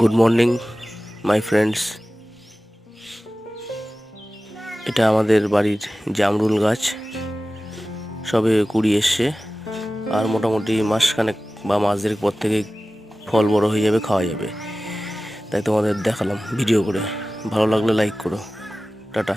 Good morning my friends. এটা আমাদের বাড়ির জামরুল গাছ, সবে কুড়ি এসছে, আর মোটামুটি মাসখানেক বা মাস দেড়েক পর থেকেই ফল বড় হয়ে যাবে, খাওয়া যাবে। তাই তোমাদের দেখালাম ভিডিও করে। ভালো লাগলে লাইক করো। টাটা।